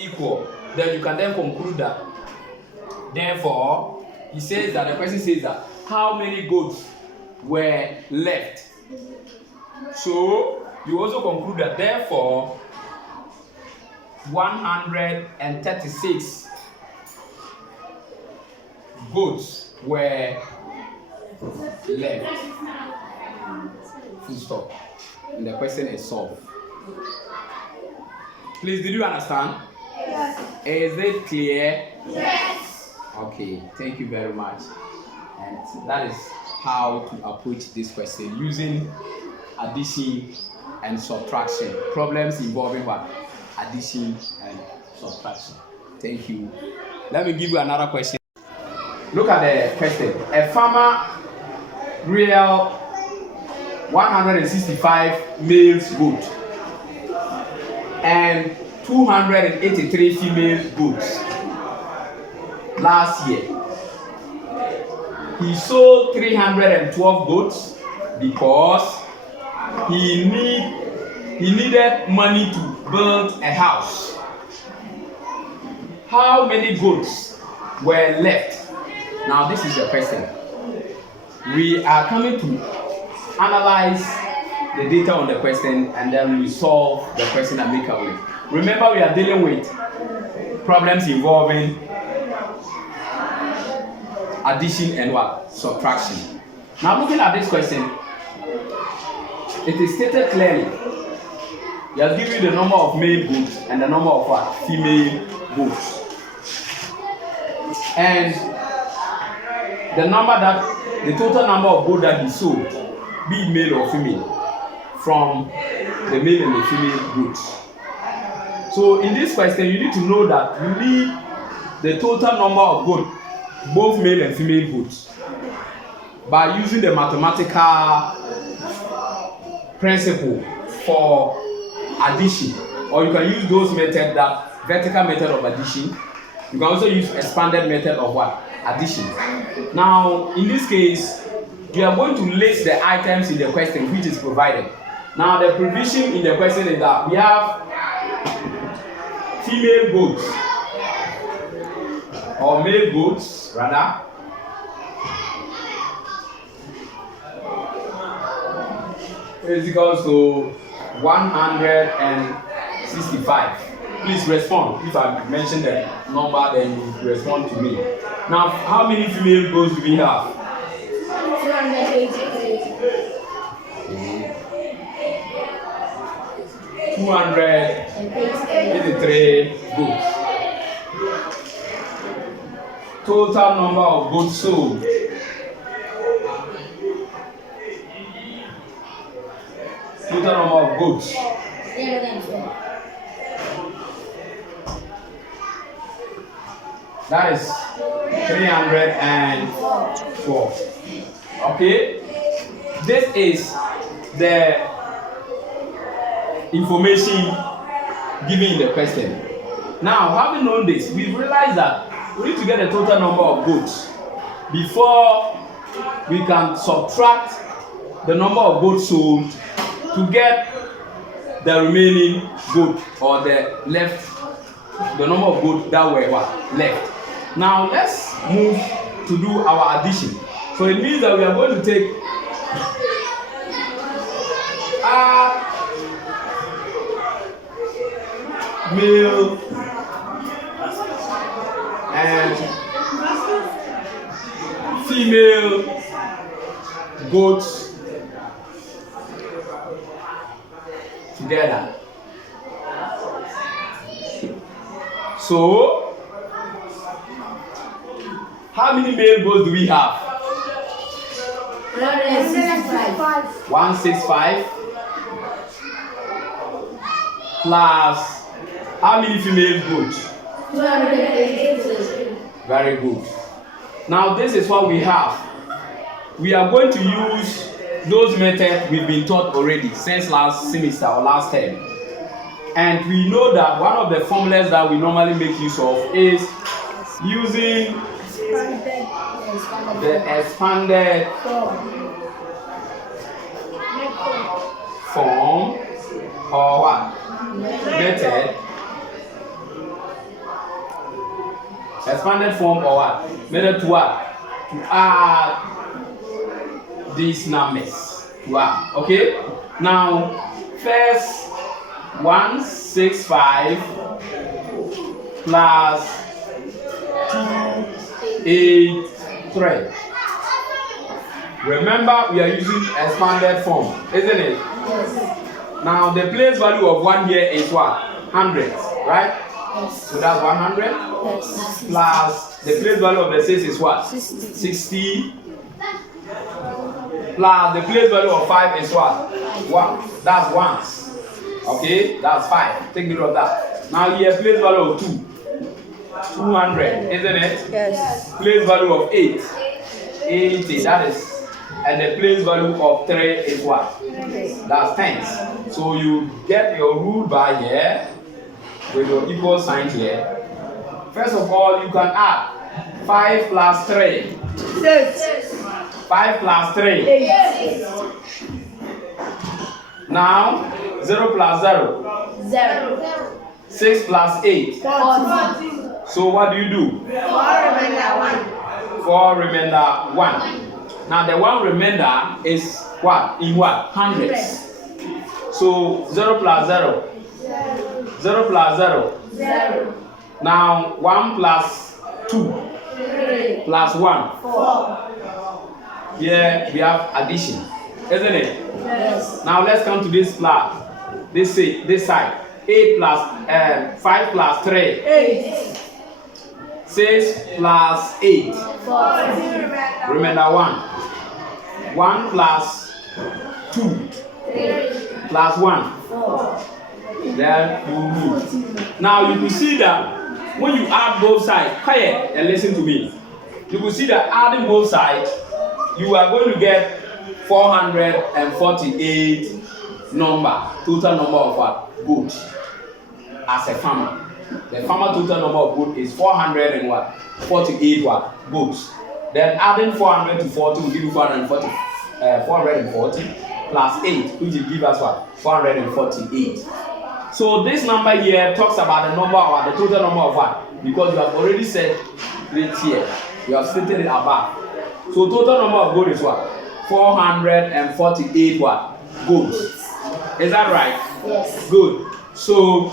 equal, then you can then conclude that. Therefore, he says that the question says that how many goats were left. So you also conclude that therefore 136 goats were left. Full stop. And the question is solved. Please, did you understand? Yes. Is it clear? Yes. Okay, thank you very much. And that is how to approach this question using addition and subtraction. Problems involving what? Addition and subtraction. Thank you. Let me give you another question. Look at the question. A farmer reared 165 male goats and 283 female goats last year. He sold 312 goats because he needed money to build a house. How many goats were left? Now this is the question. We are coming to analyze the data on the question and then we solve the question and make our way. Remember, we are dealing with problems involving addition and what? Subtraction. Now looking at this question, it is stated clearly. He has given you the number of male goats and the number of what? Female goats. And the total number of goats that he sold, be it male or female, from the male and the female goats. So in this question, you need to know that you need the total number of goats, both male and female goats, by using the mathematical principle for addition. Or you can use those methods, that vertical method of addition. You can also use expanded method of what? Addition. Now, in this case, we are going to list the items in the question which is provided. Now, the provision in the question is that we have female goats, or male goats, rather. Is equals to 165. Please respond. If I mention the number, then you respond to me. Now, how many female goats do we have? 283 goats. Total number of goats sold. Total number of goats. That is 304. Okay? This is the information given in the question. Now, having known this, we realize that we need to get the total number of goats before we can subtract the number of goats sold to get the remaining goat, or the number of goats that were left. Now let's move to do our addition. So it means that we are going to take male and female goats together. So, how many male goats do we have? 165 plus how many female goats? 283. Very good. Now this is what we have. We are going to use those methods we've been taught already since last semester or last term. And we know that one of the formulas that we normally make use of is using the expanded form or what? Method expanded form or what? Method to what? To add these numbers. Wow. Okay. Now, first 165 plus 283. Remember, we are using expanded form, isn't it? Yes. Now, the place value of 1 here is what? 100, right? Yes. So that's 100. Yes. Plus the place value of the 6 is what? 60. Plus the place value of 5 is what? 1. That's ones. Okay, that's 5. Take note of that. Now here, place value of 2. 200, isn't it? Yes. Place value of 8. 80, that is. And the place value of 3 is what? That's tens. So you get your rule by here with your equal sign here. First of all, you can add 5 plus 3. 6. 5 plus 3. 8. Now, 0 plus 0. 0. 6 plus 8. 14. So what do you do? 4 remainder 1. 4 remainder 1. Now the 1 remainder is what? In what? Hundreds. So 0 plus 0. 0 plus 0. 0. Now 1 plus 2 3. plus 1. 4. Here we have addition, isn't it? Yes. Now let's come to this plus. This side. 8 plus 5 plus 3. 8. 6 plus 8. 14. Remember 1. 1 plus 2 3. plus 1. 4. Then you move. Now you will see that when you add both sides, quiet and listen to me. You will see that adding both sides, you are going to get 448 total number of what? Goats as a farmer. The farmer total number of goats is 448 what? Goats. Then adding 400 to 40 will give you 440 plus 8, which will give us what? 448. So this number here talks about the number or the total number of what? Because you have already said it here. You have stated it above. So total number of goats is what? 448 what? Goats. Is that right? Yes. Good. So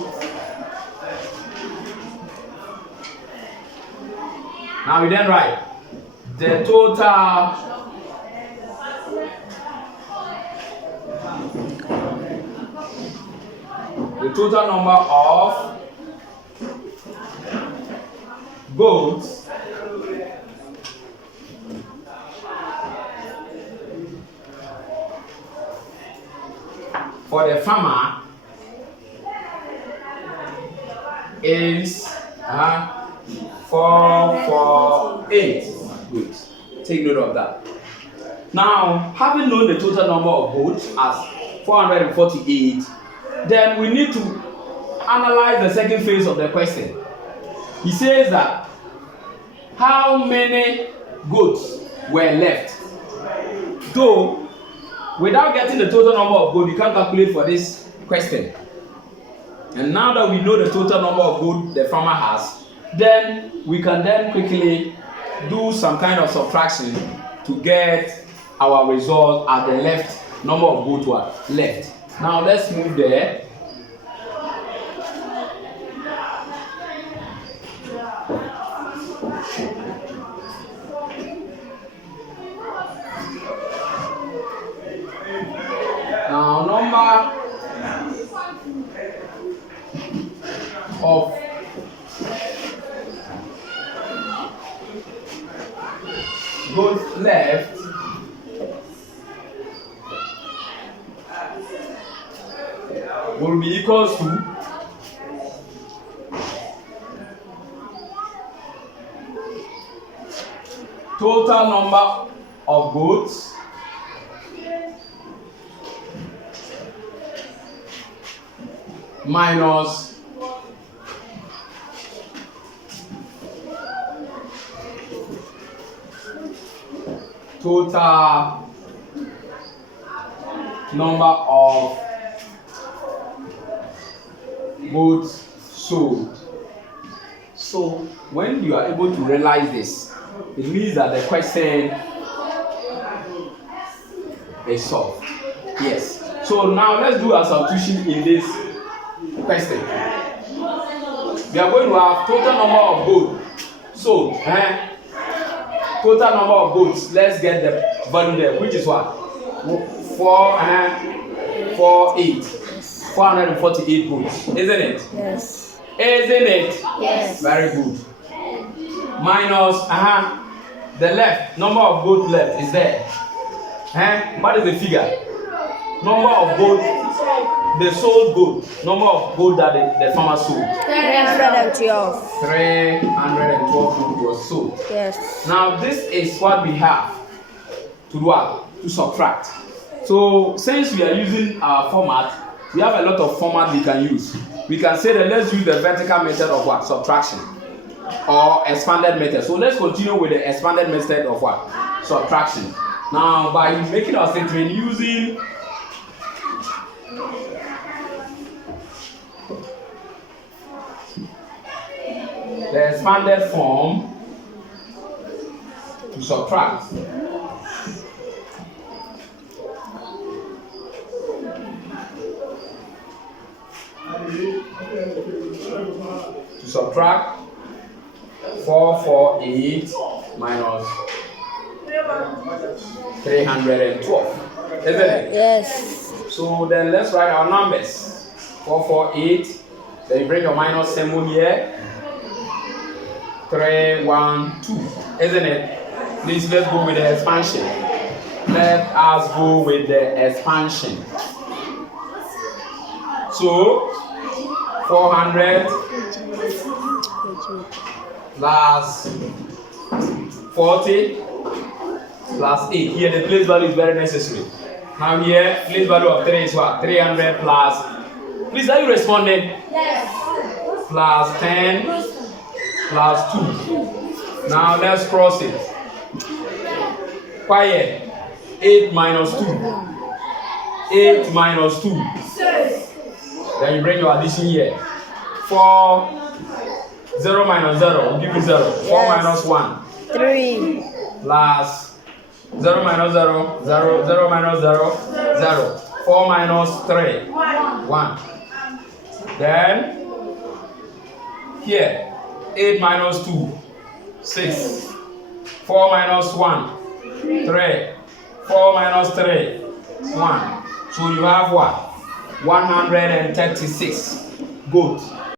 now we then write the total number of goats for the farmer is 448. Good. Take note of that. Now, having known the total number of goats as 448, then we need to analyze the second phase of the question. He says that how many goats were left? Though, without getting the total number of goats, you can't calculate for this question. And now that we know the total number of goats the farmer has, then we can then quickly do some kind of subtraction to get our result at the left number of goats were left. Now let's move there. Now number of goes left will be equals to total number of goats minus total number of goats sold. So when you are able to realize this, it means that the question is solved. Yes. So now let's do a substitution in this question. We are going to have total number of gold. So, total number of goats. Let's get the value there, which is what? 448 goats, isn't it? Yes. Isn't it? Yes. Very good. Minus the left number of goats left is there. What is the figure? Number of goats, the sold goat. Number of goat that the farmer sold. 312. 312 goat was sold. Yes. Now this is what we have to do what? To subtract. So since we are using our format, we have a lot of format we can use. We can say that let's use the vertical method of what? Subtraction. Or expanded method. So let's continue with the expanded method of what? Subtraction. Now by making our statement using the expanded form to subtract. To subtract 448 minus 312, isn't it? Yes. So then let's write our numbers. 448, then you bring your minus symbol here. 312, isn't it? Please let's go with the expansion. Let us go with the expansion. So 400 plus 40 plus 8. Here the place value is very necessary. Now here place value of 3 is what? 300 plus. Please, are you responding? Yes. Plus 10 plus 2. Now let's cross it. Quiet. 8 minus 2. 8 minus 2. 6. Then you bring your addition here. 4, 0 minus 0, will give you 0. 4 Yes. minus 1. 3. Plus 0 minus 0, 0, 0 minus 0, 0. 4 minus 3, 1. Then, here, 8 minus 2, 6. 4 minus 1, 3. 4 minus 3, 1. So you have what? 136 goats.